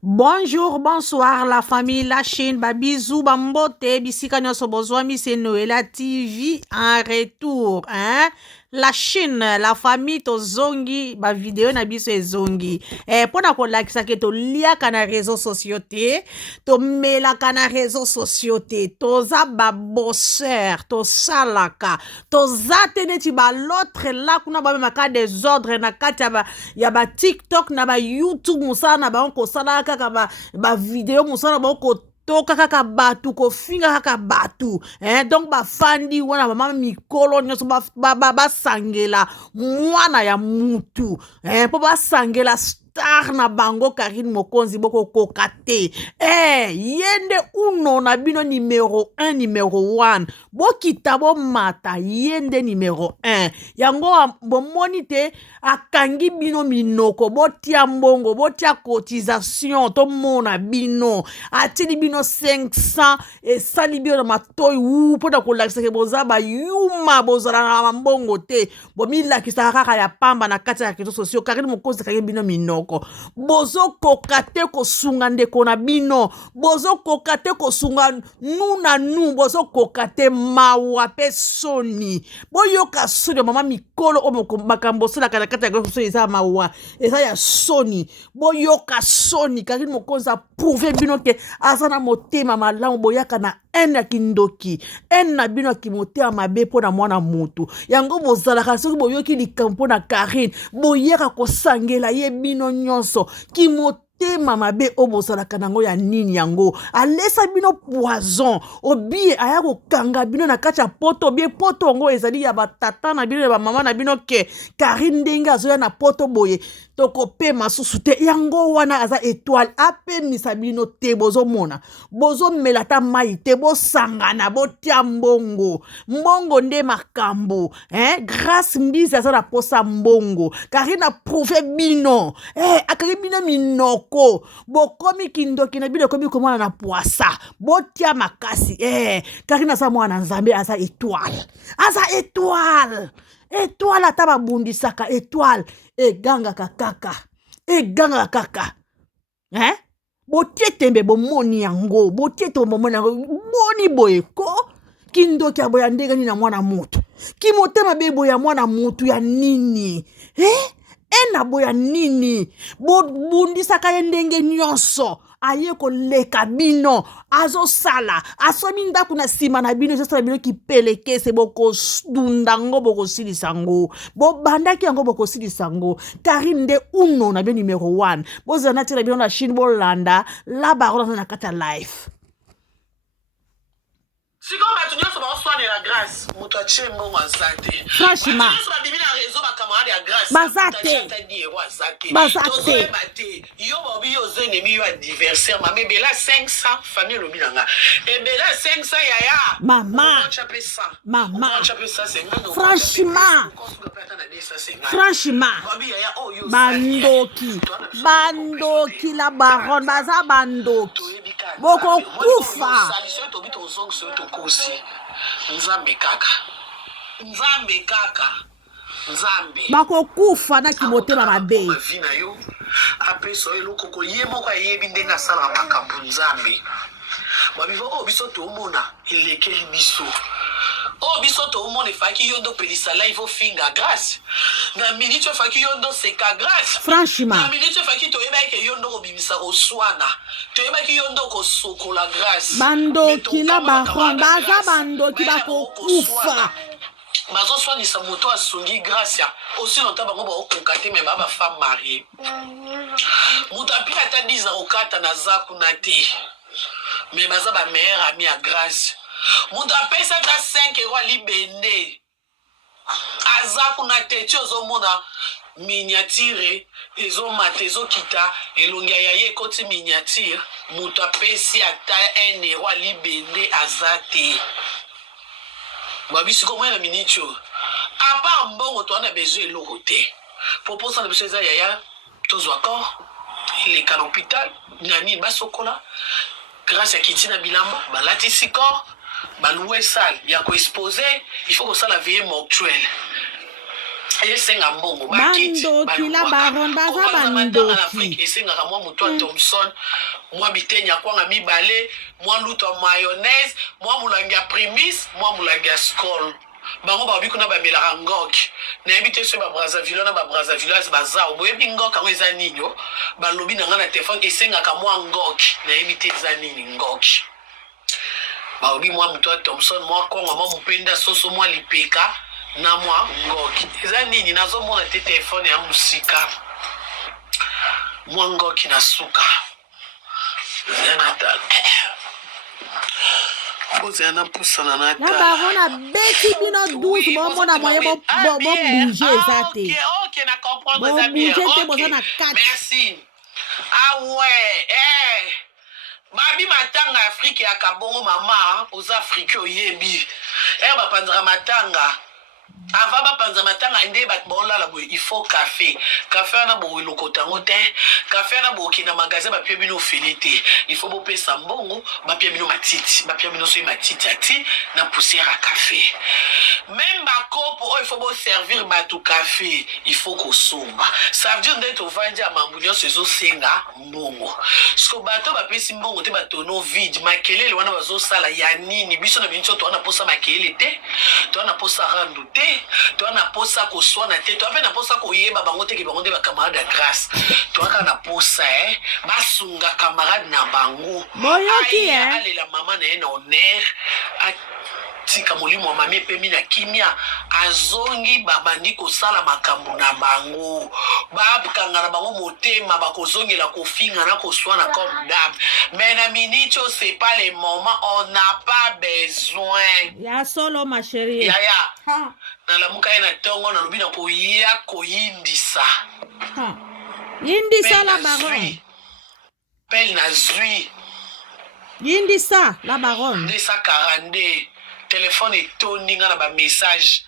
Bonjour, bonsoir la famille, la chaîne, bisous, bambote, bisika nyoso bozwami, c'est Noëlla TV en retour, hein? La chaîne, la famille, to zongi, ba vidéo na biso e zongi. Pona ko like sa ke to lia kana réseaux sociaux te, to mela kana réseaux sociaux te, to za ba bosseur, to salaka, to za tene ti ba l'autre là kuna ba maka des ordres na kati ya ba TikTok na ba YouTube musala na ba onko sala kaka ba video musala ba onko toka kaka batu kofinga kaka batu donc bafandi wana bamama mikolo nyonso basangela mwana ya mutu mpo basangela star na bango Karine Mokonzi boko koka te yende uno na bino numéro 1 numéro 1 bokita bomata yende numéro 1 yango bomoni te akangi bino minoko botia mbongo botia cotisation tomona bino atili bino 500 esali bino na matoi mpona kolakisa ke boza bayuma bozala na mbongo te bomilakisaka kaka ya pamba na kati ya réseaux sociaux Karine Mokonzi akangi bino minoko bozokoka te kosunga ndeko na bino bozokoka te kosunga nu na nu bozokoka te mawa mpe soni boyoka soni mama mikolo oyo makambo osalaka na kati ya réseaux sociaux eza mawa eza ya soni boyoka soni Karine Mokonzi aprouve bino ke aza na motema malamu boyaka na ene ya kindoki ene na bino ya kimotema mabe mpo na mwana mutu yango bozalaka soki boyoki likambo mpo na Karine boyaka kosangela ye bino nyonso kimotema mabe oyo bozalaka nango ya nini yango alesa bino poison obie aya kokanga bino na kati ya poto obie poto yango ezali ya batata na bino ya bamama na bino ke Karine ndenge azoya na poto boye tokopema susu te yango wana aza étoile apemisa bino te bozomona bozomela ta mai te bosangana botia mbongo nde makambo grâce mbizi aza na posa mbongo Karine aprouve bino akangi bino minoko bokomi kindoki na bino ekomi komona na poisa botia makasi Karine aza mwana nzambe aza étoile étoile ata babundisaka étoile egangaka kaka botie tembe bomoni yango boni boye ko kindoki ya boya ndenge nini na mwana mutu kimotema be boya mwana mutu ya nini ena boya nini bobundisaka ye ndenge nyonso aye koleka bino azosala asomi ndako na nsima na bino ezosala bino kipelekese bokodunda yango bokosilisa yango bobandaki yango bokosilisa yango Karine nde uno na bino numéro 1 bozala na tina bino na Chine bolanda la barola na kata live sikoyo bato nyonso baoswanela grâce moto atie mbongo aza te franchement nyonso babimi na réseau bakamarade ya grâce baza te tozoyeba te yo bobi yo ozo enemi yo adversaire mama ebela 500 famille elobi na nga ebela 500 yaya mama franchement bandoki la baronne baza bandoki bokokufa nzambe bakokufa na kimotema mabe vi na yo apesa eloko koye moko ayebi ndenge asalaka makambo nzambe babiva oyo biso tomona elekeli biso oyo biso tomona efaki yo ndo pelisa live ofinga grâce na minute efaki yo ndo seka grâce franchement na minute efaki toyebaki yo ndo kobimisa koswana toyebaki yo ndo kosokola grâce bandoki la baronne baza bandoki bakokufa bazoswanisa moto asungi grâce ya aussi longtemps bango baokoka te me baa bafemme marie moto apika ata 10 okata na zaku na te me baza bameilleur ami ya grâce moto apesa ata 5 euro alibende aza kuna te ti ozomona miniature ezomata ezokita elongi ya ye ekoti miniature moto apesi ata 1 euro alibende aza te babisiko mwana minitio apa mbongo to ana besoin eloko te proposa na biso eza yaya tozwa corps eleka na hôpital na nini basokola grâce ya kiti na bilamba balatisi corps balouer salle ya koexpose il faut kosala veille mortuelle esenga mbongo bandoki la baron baza bandoki esengaka mwa moto ya Thomson mwa bitenya kwanga mibale mwa luto ya mayonnaise mwa mulangi ya primis mwa mulangi ya skol bango babi kuna bamelaka ngoki nayebi te so babrazaville na babrazavilloise baza boyebi ngoki yango eza nini balobi na nga na telefone esengaka mwa ngoki nayebi te eza nini ngoki baobi mwa moto ya Thomson mwa kongo mwa mopenda soso mwa lipeka na mwa ngoki eza nini nazomona te telefone ya musika mwa ngoki na suka natal bozela na pusana na na barona beti bino douce bomona moye bobouge eza te bobouge te boza na kati merci ah ouais babi matanga Afrique ya kabongo mama oza Afrique oyebi bapanzaka matanga avant bapanza matanga nde bato baolala boye il faut café wana boelokota yango te café wana bokenda magasin bapia bino ofele te il faut bopesa mbongo bapia bino matiti bapia bino soki matiti ati na poussière ya café même bakopo oyo il faut boservir bato café il faut kosomba ça veut dire nde tovandi ya mambu nyonso ezosenga mbongo siko bato bapesi mbongo te batono vide makelele wana bazosala ya nini biso na biniso towana posa makelele te towana posa randu te toi na posa ko swana te toi na posa ko yeba bango te ki bango te ba camarade de grâce toi ka na posa basunga camarade na bango boyoki ale la maman na honneur tika molimo mame pe mina kimia azongi babandi kosala makambo na bango babukanga na bango motema bakozongela kofinga na koswana comme dame mais na minute c'est pas le moment on n'a pas besoin ya solo ma chérie yaya na lamuka ye na tongo na lobi na koya koyindisa yindisa la baron pelle na zui yindisa la baron 242 téléphone etondi nga na bamessage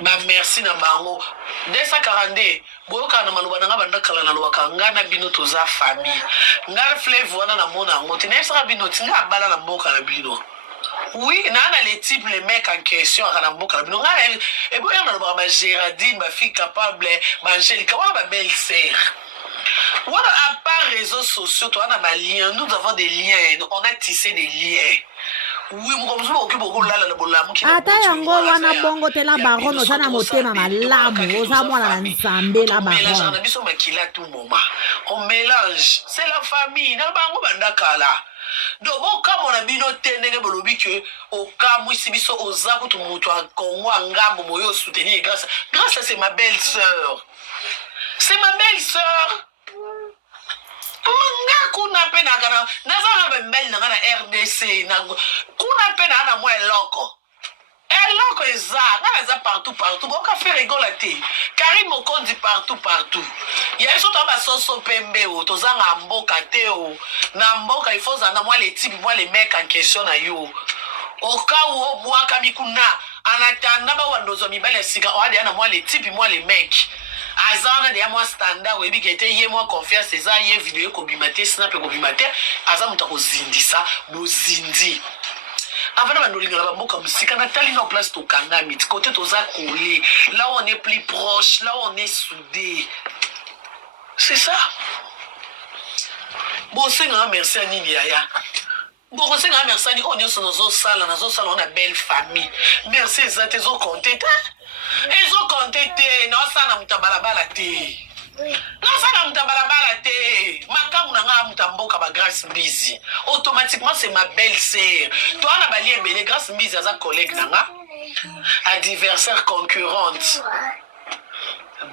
bamerci na bango 242 boyokaka na maloba na nga bandakala nalobaka nga na bino toza famille nga fleve wana namona yango te nayebisaka bino ti nga abala na mboka na bino oui na les types les mecs en question aka na mboka na bino nga eboya nalobaka bagéradine bafille capable baangélika wana babelle sere wana à part réseaux sociaux towana balien nous avons des liens on a tissé des liens ata yango wana bongo te la baron oza na motema malamu oza mwana na nzambe la baron na biso makila à tout moment on mélange c'est la famille na bango bandakala donc okamona bino te ndenge bolobi ke okamwisi biso oza kutu moto ya kongo ya ngambo moyo soutenir grâce c'est ma belle sœur nga kuna pe na kana nazana bembeli na kana RDC na kuna pe na mwa eloko eza nga za partout boka faire rigola te Karim Mokondi partout ya iso to ba soso pembe o tozanga mboka te o na mboka il faut zana mwa les types mwa les mecs en question na yo oka o bwaka mikuna anatanda ba wandozo mibale sika o hadi ana mwa les types mwa les mecs azana de moi standard webi kete ye moi confiance eza ye vidéo ko bimate snap ko bimate aza muta ko zindisa bozindi avant de nous la mboka musika na tali na place to kanga mit côté toza collé là on est plus proche là on est soudé c'est ça bon c'est un merci à nini yaya bon c'est un merci à ni on est sur nos sala on a belle famille merci ça tes au compté ezo kontete na osana mutabalabala te nasana mutabalabala te makamu na nga mutamboka ba Grâce Mbizi automatiquement c'est ma belle sœur toi na bali ebele Grâce Mbizi aza collègue na nga adversaire concurrente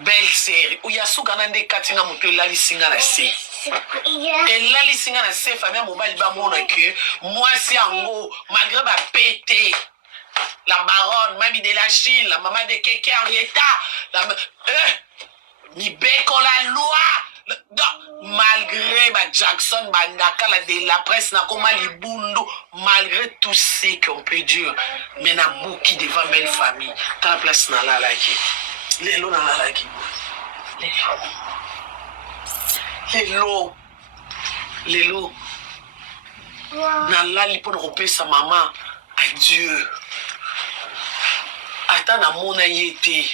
belle sœur uyasuka na nde katinga muto elali singa na se elali singa na se famille mobali ba mona que moi c'est yango malgré ba pété la baronne, mamie de la Chine, la maman de Keke Henrietta, ni beko la loi. Malgré Jackson, Bandaka, la presse, n'a comme Libundu, malgré tout ce qu'on peut dire, mais n'a beaucoup devant belle famille. T'as la place dans la laki. Les lots dans la laki. Les lots. Dans la li pour sa maman. Adieu. ata namona ye te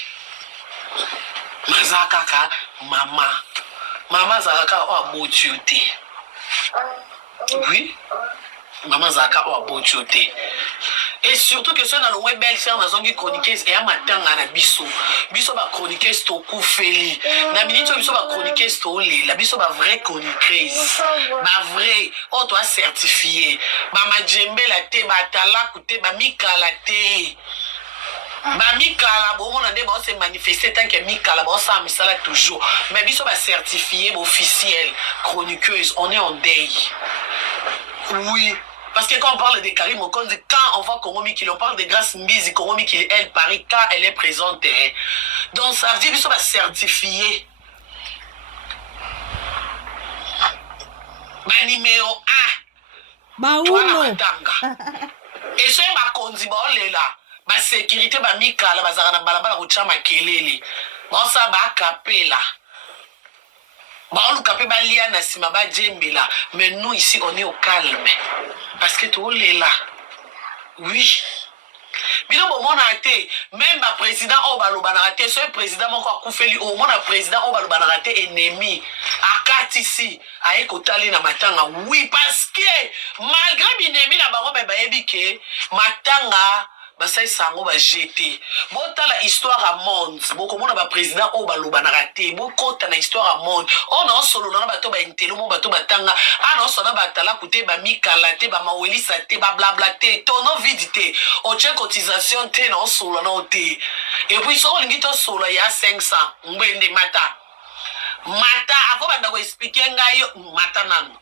naza kaka mama azalaka kaka oyo aboti yo te. Oui, maman azalaka oyo aboti yo te. Et surtout que soki nalongwe belle-sœur nazongi chroniqueuse eya matanga na biso bachroniqueuse tokufeli na miniti oyo biso bachroniqueuse tolela biso bavrai chroniqueuse bavrai oyo toacertifie bamajembela te batalaku te bamikala te bamikala bomona nde baose manifeste tanke mikala baosala misala toujours mais biso bacertifie baofficiel chroniqueuse on est en deuil. Oui. Parce que quand on parle de Karim Mokonzi, quand on voit Congo Mikili, on parle de Grace Mbizi, Congo Mikili, elle, Paris, quand elle est présente. Hein. Donc ça veut dire qu'ils sont certifiés. Bah, numéro 1. Toi, la matanga. Et ce Makonzi, bah, on est là. Bah, sécurité, bah, Mikala, bah, Zarana, Balabala, Rocha, Makelele. Bah, ça, bah, capé là. Mais nous ici on est au calme parce que tout est là. Oui. Bino bomona te même ba président Obalobanara te ce président moko akufeli au mona président Obalobanara te ennemi akati ici aye kotali na matanga. Oui parce que malgré binemi na bango ba yebi ke matanga basai sango ba jeté bota la histoire à monde boko mona ba président o baloba na raté boko ta na histoire à monde on a solo na bato ba intelo mo bato batanga ana sona batala kute ba mikala te ba maweli sa te ba blabla te tono vidité o tche cotisation te na solo na te et puis so lingi to solo ya 500 mbende mata avant banda ko expliquer ngayo mata nan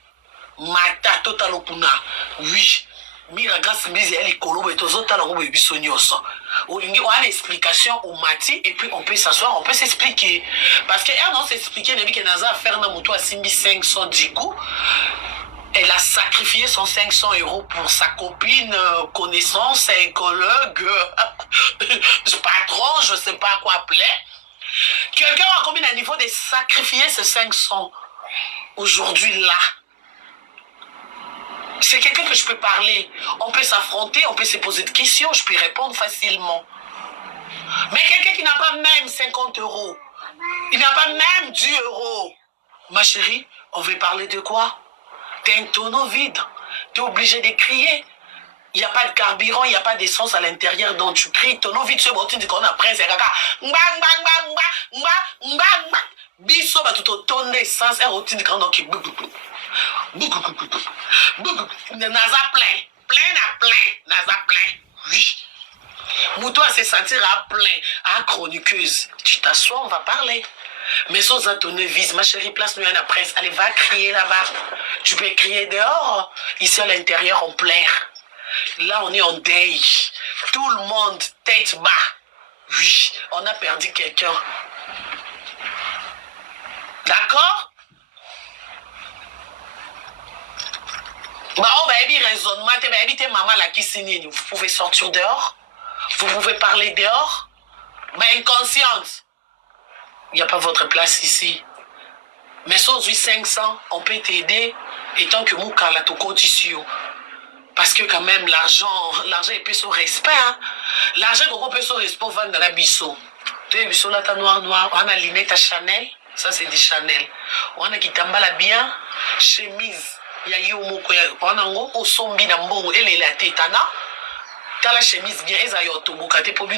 mata totalo kuna oui. Mira Grace Mbizi elle est colobe et tous autres on peut bisonioso. On a une explication au mati et puis on peut s'asseoir, on peut s'expliquer parce que elle non s'expliquer depuis que Naza faire na moto à Simbi 500 diku. Elle a sacrifié son 500 € pour sa copine, connaissance, écologue, patron, je sais pas quoi appeler. Quelqu'un a combien à niveau de sacrifier ces 500 aujourd'hui là? C'est quelqu'un que je peux parler. On peut s'affronter, on peut se poser des questions, je peux répondre facilement. Mais quelqu'un qui n'a pas même 50 €, il n'a pas même 10 €. Ma chérie, on veut parler de quoi? T'es un tonneau vide. T'es obligé de crier. Il n'y a pas de carburant, il n'y a pas d'essence à l'intérieur, donc tu cries. Tonneau vide, ce bouton dit qu'on a pris, c'est caca. Biso, bah tout autant d'essence, un routine quand on qui Naza plein, Naza plein. Oui. Moutou à se sentir à plein, à chroniqueuse. Tu t'assois, on va parler. Mais sans attonner vise, ma chérie, place-nous à la presse. Allez, va crier là-bas. Tu peux crier dehors. Ici à l'intérieur, on plaire. Là, on est en deuil. Tout le monde, tête bas. Oui, on a perdu quelqu'un. D'accord? Bah, on va dire raisonnement, maman la qui signe. Vous pouvez sortir dehors. Vous pouvez parler dehors. Mais inconsciente. Il n'y a pas votre place ici. Mais sans 500, on peut t'aider. Et tant que Mouka la toko tissio. Parce que quand même, l'argent est peu son respect. Hein? L'argent est peu son respect au vendre dans la bisso. Tu sais, bisso là, t'as noir. On a linette à Chanel. Ça, c'est du Chanel. On a qui t'emballa bien. Chemise. Il y a eu on a un sombi dans bon et les tétana. T'as la chemise bien,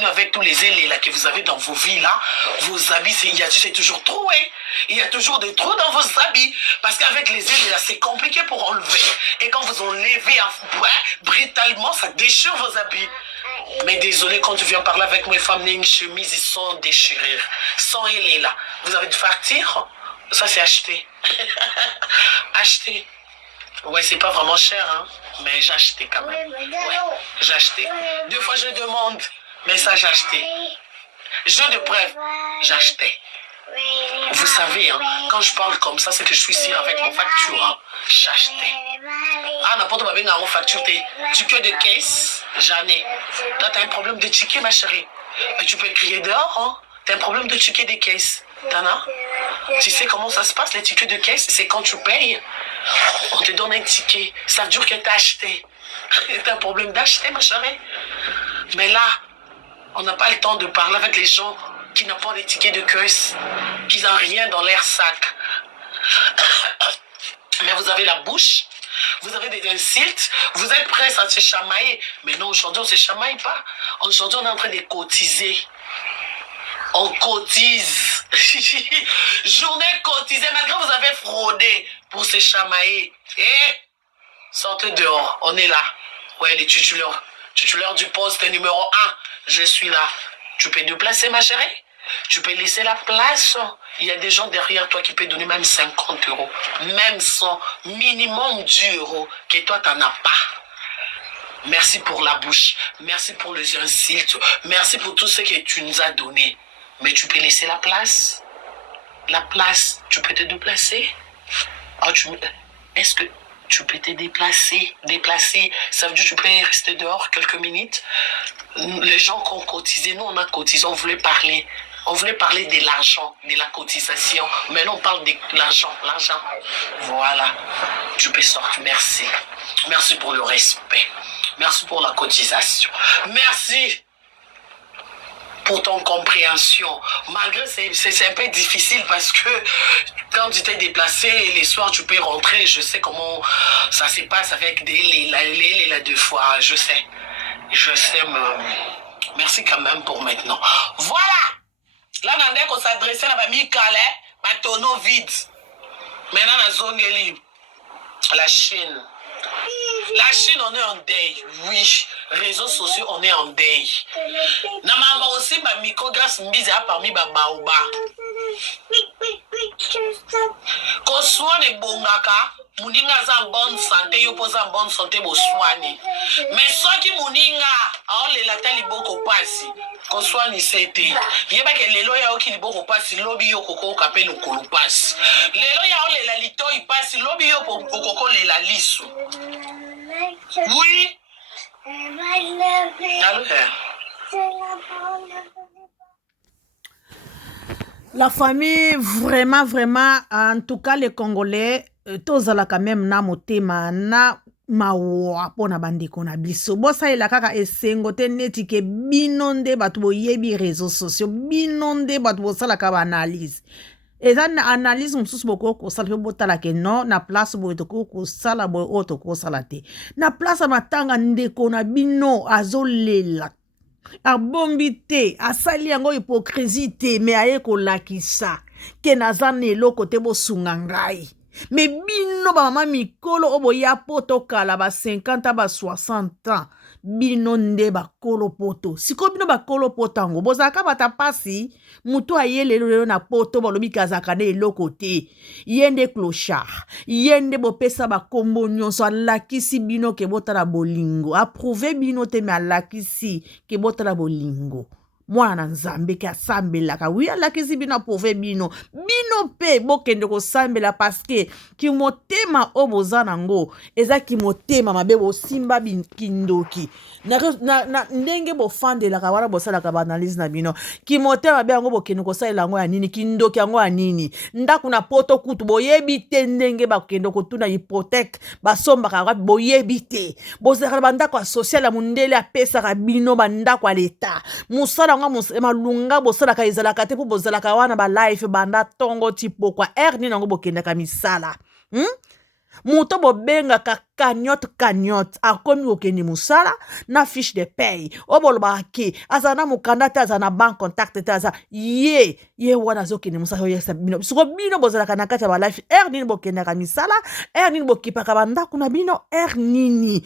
avec tous les ailes là que vous avez dans vos vies là, vos habits, c'est toujours troué. Il y a toujours des trous dans vos habits. Parce qu'avec les ailes là, c'est compliqué pour enlever. Et quand vous enlevez brutalement, ça déchire vos habits. Mais désolé, quand tu viens parler avec mes femmes, une chemise, ils sont déchirés. Sans ailes là. Vous avez dû partir. Ça, c'est acheté. Acheté. Ouais, c'est pas vraiment cher, hein. Mais j'ai acheté quand même. Ouais, j'ai acheté. 2 fois je demande, mais ça j'ai acheté. Jeu de preuve, j'ai acheté. Vous savez, hein, quand je parle comme ça, c'est que je suis sûr avec mon facture. Hein. J'ai acheté. Ah, n'importe quoi, bien, facture, ticket de caisse, j'en ai. Là, t'as un problème de ticket, ma chérie. Et tu peux crier dehors, hein. T'as un problème de ticket de caisse. T'en as? Tu sais comment ça se passe, les tickets de caisse? C'est quand tu payes, on te donne un ticket. Ça veut dire que t'as acheté. T'as un problème d'acheter, ma chérie. Mais là, On n'a pas le temps de parler avec les gens qui n'ont pas des tickets de caisse, qui n'ont rien dans leur sac. Mais vous avez la bouche, vous avez des insultes, vous êtes prêts à se chamailler. Mais non, aujourd'hui, on ne se chamaille pas. Aujourd'hui, on est en train de cotiser. On cotise. Journée cotisée, malgré que vous avez fraudé pour se chamailler. Et sortez dehors, on est là. Ouais, les titulaires. Titulaire du poste numéro 1, je suis là. Tu peux déplacer, ma chérie? Tu peux laisser la place. Il y a des gens derrière toi qui peuvent donner même 50 €. Même 100, minimum 10 € que toi, tu n'en as pas. Merci pour la bouche. Merci pour les insultes. Merci pour tout ce que tu nous as donné. Mais tu peux laisser la place. La place, tu peux te déplacer. Oh, est-ce que tu peux te déplacer? Déplacer, ça veut dire que tu peux rester dehors quelques minutes. Les gens qui ont cotisé, nous on a cotisé, on voulait parler. On voulait parler de l'argent, de la cotisation. Maintenant, on parle de l'argent. L'argent. Voilà. Tu peux sortir. Merci. Merci pour le respect. Merci pour la cotisation. Merci pour ton compréhension. Malgré c'est un peu difficile parce que quand tu t'es déplacé, les soirs, tu peux rentrer. Je sais comment ça se passe avec les 2 fois. Je sais. Merci quand même pour maintenant. Voilà. Là, on a s'adresser à la Mikale, ma tonneau vide. Maintenant, on a zone la Chine. La Chine, on est en deuil. Oui, réseaux sociaux, on est en deuil. Na maman aussi, ma micrograsse mise parmi ma baoba. Quand soin est bongaka, muninga za en bonne santé, yo pose en bonne santé, bo soigner. Mais soit qui muninga, on les lata liboko pasi. Quand soin ni c'était. Yeba ke lelo ya oki liboko pasi, lobi yo koko kapelo kolo pasi. Lelo ya on les la lito y pasi, lobi yo koko le la lisu. Oui. Allô. La famille, vraiment, vraiment, en tout cas, les Congolais, tozala quand même na motema na mawa pona bandeko na biso. Bosa ila kaka esengo te neti ke binonde batu boyebi réseaux sociaux, binonde batu bosala ka ba analyse. Eza na analyse msusu boko kosala pe botala ke non na place boye toko kosala boye o toko sala te. Na place matanga ndeko na bino azolela. Abombi te, asali yango hypocrisie te, me aye kolakisa ke nazane eloko te bosunga ngai. Me bino ba mama mikolo obo ya poto kala ba 50 ba 60 ans. Bino nde ba kolo poto. Siko bino ba kolo poto ango. Bozaka bata pasi, mutu ayele lelo na poto balobi kazaka ne eloko te. Yende clochard. Yende bopesa ba kombo nyonso alakisi bino ke botala bolingo. Approuvé bino te me alakisi ke botala bolingo. Mwana nzambe ke asambelaka. Oui, alakisi bino approuvé bino. Bino pe bokende ko sambela paske ki motema oboza nango. Eza ki motema mabe bo simba kindoki. Na ndenge bo fande la kawara bo sala ka analyse na bino. Ki motema be yango bokende ko sala yango ya nini kindoki yango ya nini. Ndaku na poto kutu boyebi te ndenge bakende ko tuna hypothèque basomba ka boyebi te. Bozaka bandako ya social ya mundele apesa ka bino bandako ya leta. Musala malunga bosala ka ezalaka te po bozalaka wana ba life banda tongo tipo kwa nini nango bokende ka misala. Muto bobenga ka cagnotte akomi okende musala na fiche de paye oboloba ke azana mukanda te azana bank contact te aza ye wana zokende musala yesa bino siko bino bozalaka na kati ya ba life nini bokende ka misala nini bokipaka bandako na bino nini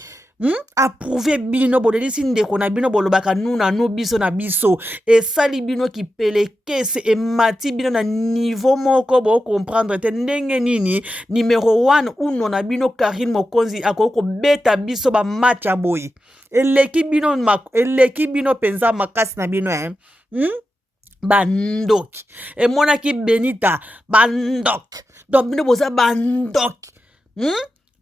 approuvé bino bolelisi ndeko na bino bolobaka nuna no biso na biso esali bino ki pelekese emati bino na niveau moko bo comprendre te ndenge nini numéro 1 uno na bino Karine Mokonzi akoko beta biso ba match ya boy eleki bino penza makasi na bino bandoki emonaki Benita bandok donc bino boza bandoki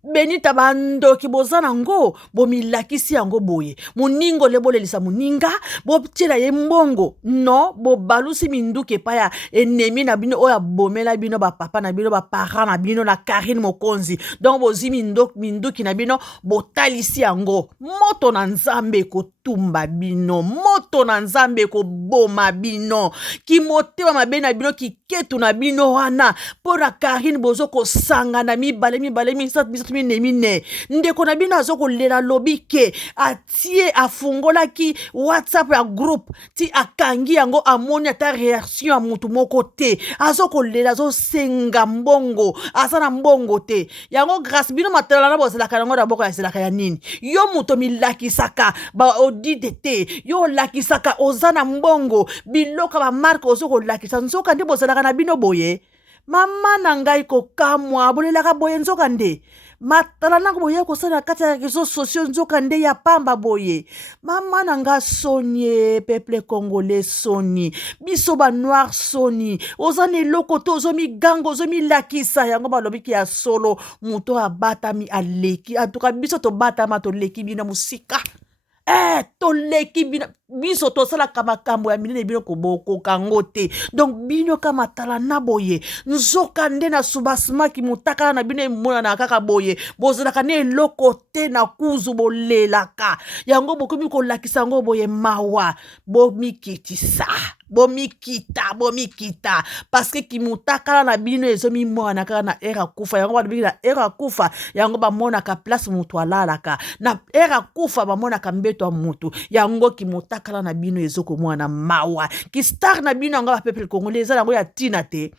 benita bandoki boza nango bomilakisi yango boye moningo lebolelisa moninga botiela ye mbongo no bobalusi minduki epai ya enemi na bino oyo abomela bino bapapa na bino baparent na bino na Karine Mokonzi donc bozi minduki na bino botalisi yango moto na nzambe ekotumba bino moto na nzambe ekoboma bino kimotema mabe na bino kiketu na bino wana mpo na Karine bozo kosangana mibale misatu mine ndeko na bino azo kolela lobi ke atie afungolaki WhatsApp ya groupe ti akangi yango amoni ata réaction ya mutu moko te azo kolela azo senga mbongo aza na mbongo te yango grâce bino matala na bozalaka yango na boko ya zelaka ya nini yo muto milakisaka ba audite te yo lakisaka oza na mbongo biloka ba marque ozo kolakisa nzoka nde bozalaka na bino boye mama na ngai kokamwa bolelaka boye nzoka nde matala nango boye kosala kati ya réseaux sociaux nzoka nde ya pamba boye mama na nga soni peuple congolais soni biso ba noir soni ozana eloko to ozomi gango ozomi lakisa yango balobiki ya solo muto abatami aleki atuka biso tobatama toleki bina musika toleki bina biso tosalaka makambo ya minene bino kobokoka ngo te donc bino kama tala na boye nzoka nde na subasmaki mutaka na bino emonana kaka boye bozalaka ne eloko te na kuzu bolelaka yango bokomi kolakisa yango boye mawa bomikitisa bomikita parce que kimutakala na bino ezomi mwana kaka na era kufa yango balobiki na era kufa yango bamonaka place mutu alalaka na era kufa bamonaka mbeto ya mutu yango kimutakala na bino ezoko mwana mawa ki star na bino yango ba peuple congolais eza yango ya tina te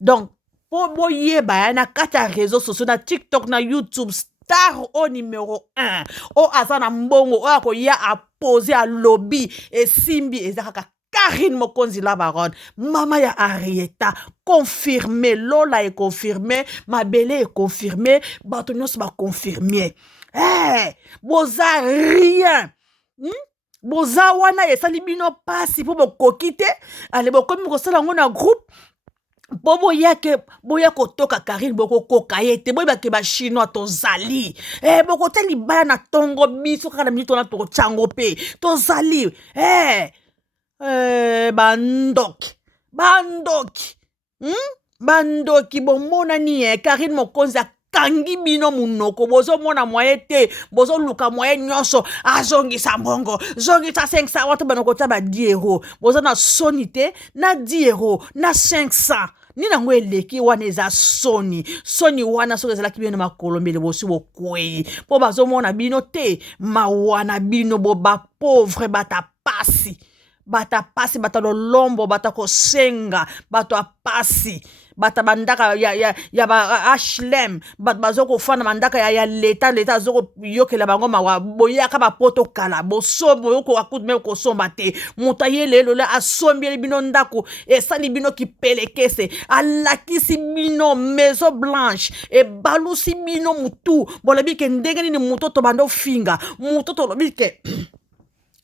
donc po boyeba ya na kati ya réseaux sociaux na TikTok na YouTube star au numéro 1 o aza na mbongo o akoya apose a lobby esimbi ezaka Karine Mokonzi la baronne, mama ya Arieta, confirmé, Lola est confirmé, Mabele est confirmé, Batonios va confirmer. Boza rien. Boza wana esali bino pasi po bokokite, ale bokomi kosala ngo na groupe. Bobo yake boya kotoka Karine boko kokayete boya ke ba chinois tozali boko teli baya na tongo biso kaka na minito na to chango pe tozali bandoki bomona ni Karine Mokonzi kangi bino munoko bozo mona moye te bozo luka moye nyonso azongisa mbongo zongisa 500 watu banoko ta ba 10 euros bozo na sonite na 10 euros na 500 nina ngwe leki wana eza soni wana soki ezalaki bino makolombele bosi bokwei po bazomona bino te mawana bino bo bapauvre batapasi bata lolombo bata kosenga bato apasi bata bandaka ya ba HLM bazoko fana mandaka ya leta azoko yokela bango mawa boyaka ba poto kala bosombo yoko akutme ko somba te mutayele lola asombi bino ndako esali bino kipelekese alakisi bino maison blanche e balusi bino mutu bolabike ndenge ni mutoto bando finga mutoto lobike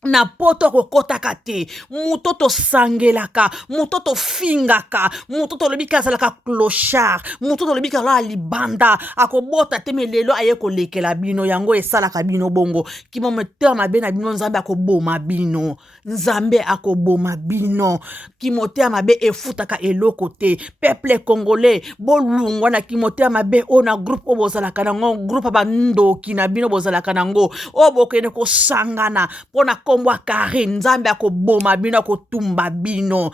na poto kokotaka te mutoto sangelaka mutoto fingaka mutoto lobika azalaka clochard mutoto lobika la libanda akobota te melelo aye kolekela bino yango esalaka bino bongo kimometema mabe na bino nzambe akoboma bino kimotema mabe efutaka eloko te peuple congolais bolungwa na kimotema mabe ona groupe obozalaka nango groupe bandoki na bino bozalaka nango obokene kosangana pona kombo Karine nzambe akoboma bino akotumba bino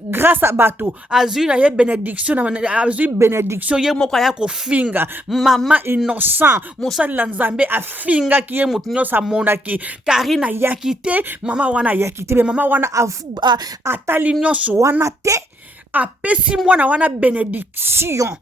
grâce à bato azui na ye bénédiction ye moko ya kofinga mama innocent musali la nzambe afinga ki ye mutu nyonso amonaki Karine ayaki te mama wana ayaki te mama wana atali nyonso wana te apesi mwana wana bénédiction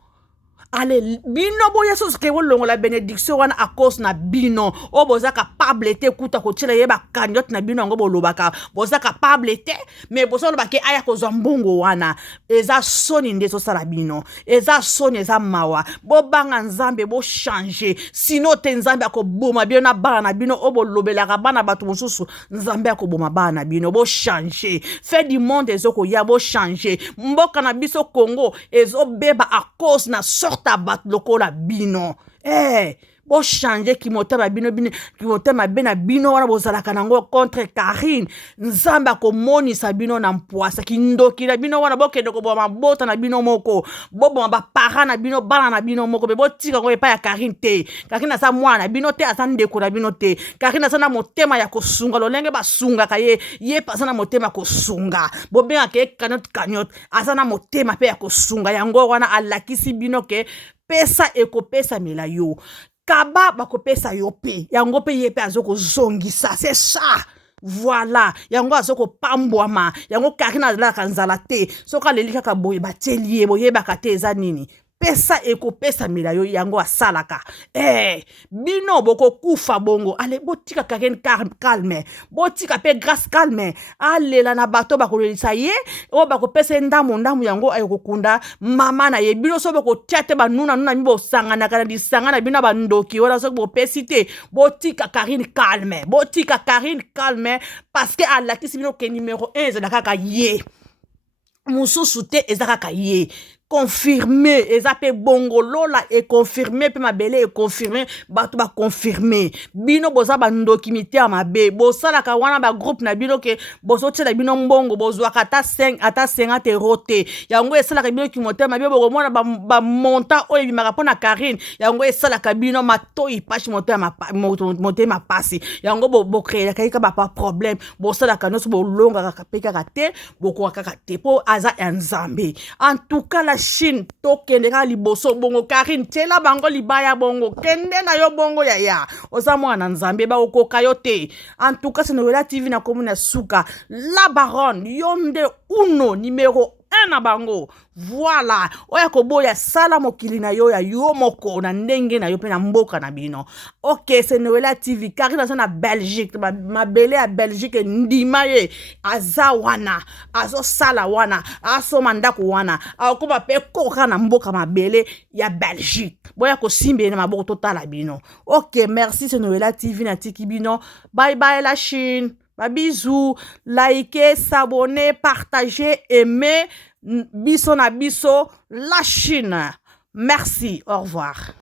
ale bino boya so ke wolongo la bénédiction wana à cause na bino o boza capable te kuta ko tshela ye ba kanyote na bino ngo bolobaka boza capable te mais boza lobake aya ko mbongo wana eza soni ndezo sala bino eza soni eza mawa bo banga nzambe bo changer sino te nzambe akoboma bino na bana na bino o bolobelaka bana batu mosusu nzambe akoboma bana na bino bo changer fait du monde ezoko ya bo changer mboka na biso Congo ezo beba à cause na sorte tabat lokola bino bo changer kimotema bino kimotema bena bino wana bozalaka nango contre Karine nzamba komonisa bino na mpwasa kindokila bino wana bokende ko boma bota na bino moko bobo ba para na bino bana na bino moko be botika ko epa ya Karine te Karine asa mwana bino te asa ndeko na bino te Karine asa na motema ya kosunga lolenge basunga kaye ye pasa na motema kosunga bobenga ke kanyot asa na motema pe ya kosunga yango wana alakisi bino ke pesa ekopesa mela yo kaba bakopesa yo pe yango pe ye pe azoko zongisa c'est ça voilà yango azoko pambwama yango Karine azalaka nzala te soka lelika ka boye bateli boye bakate eza nini pesa ekopesa mela yo yango asalaka bino boko kufa bongo ale botika Karine calme botika pe grâce calme alela na bato bakolelisa ye o bakopesa ndamu yango ayokokunda mama na ye bino so boko tiate banuna mibo sangana kana disangana bino bandoki wala so bopesi te botika Karine calme parce que alakisi bino ke numéro 1 ezalaka ka ye mususu te ezalaka ye confirmé ezape bongo lola et confirmé pe mabele et confirmé bato ba confirmé bino boza bandoki mite mabe bosala ka wana ba groupe na bino ke bosote na bino mbongo bozwa ata 50 euro te yango esala ka bino ki motema mabe boko mona ba monta oyo bimaka pona Karine yango esala ka bino matoi pashi motema pasi yango bo créer ka ba problème bosala ka noso bolonga ka peka ka te boko ka te po aza nzambe en tout cas la Chine tokendeka liboso bongo Karine tela bango libaya bongo kende na yo bongo ya oza mwana nzambe ba okoka yo te en tout cas c'est Noëlla TV na komuna suka la baronne yonde uno numéro 1 na bango voilà oya koboya sala mokili na yo ya yo moko na ndenge na yo pe na mboka na bino ok c'est Noëlla TV Karine na Belgique mabele ya Belgique ndima ye aza wana azo sala wana aso mandako wana akoba pe koka na mboka mabele ya Belgique boya ko simbe na maboko totala bino ok merci c'est Noëlla TV na tiki bino bye bye la Chine. Bisous, likez, s'abonner, partagez, aimer, biso na biso, la Chine. Merci, au revoir.